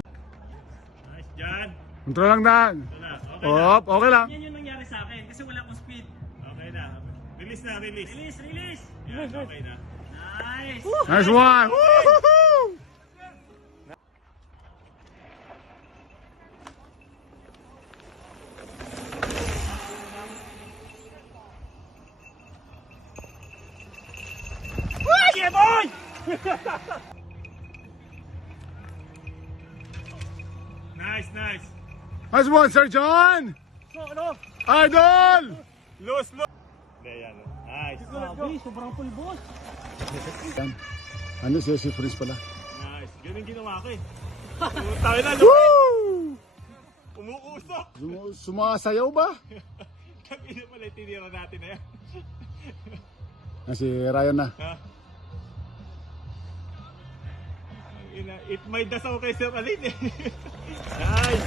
Nice, Jan. Control lang daan. Ito na. Okay Op, na. okay lang. Yan yung nangyari sa akin kasi wala akong speed. Okay na. Release na, release. Release, release! Yan, okay na. Nice! Nice one. Woohoo! Yeah, boy! Nice, nice. Nice one, Sir John. So, ano? Idol. Loose, loose. Hindi, yan. Nice. Grabe, sobrang full boss. Ano si Prince pala? Nice. Ganun ginawa ko eh. Tayo na, Woo! umuusok. Sumasayaw ba? Kami na pala yung tinira natin na yan. Si Ryan na. Ha? It may dasaw kay Sir Alin eh. Nice.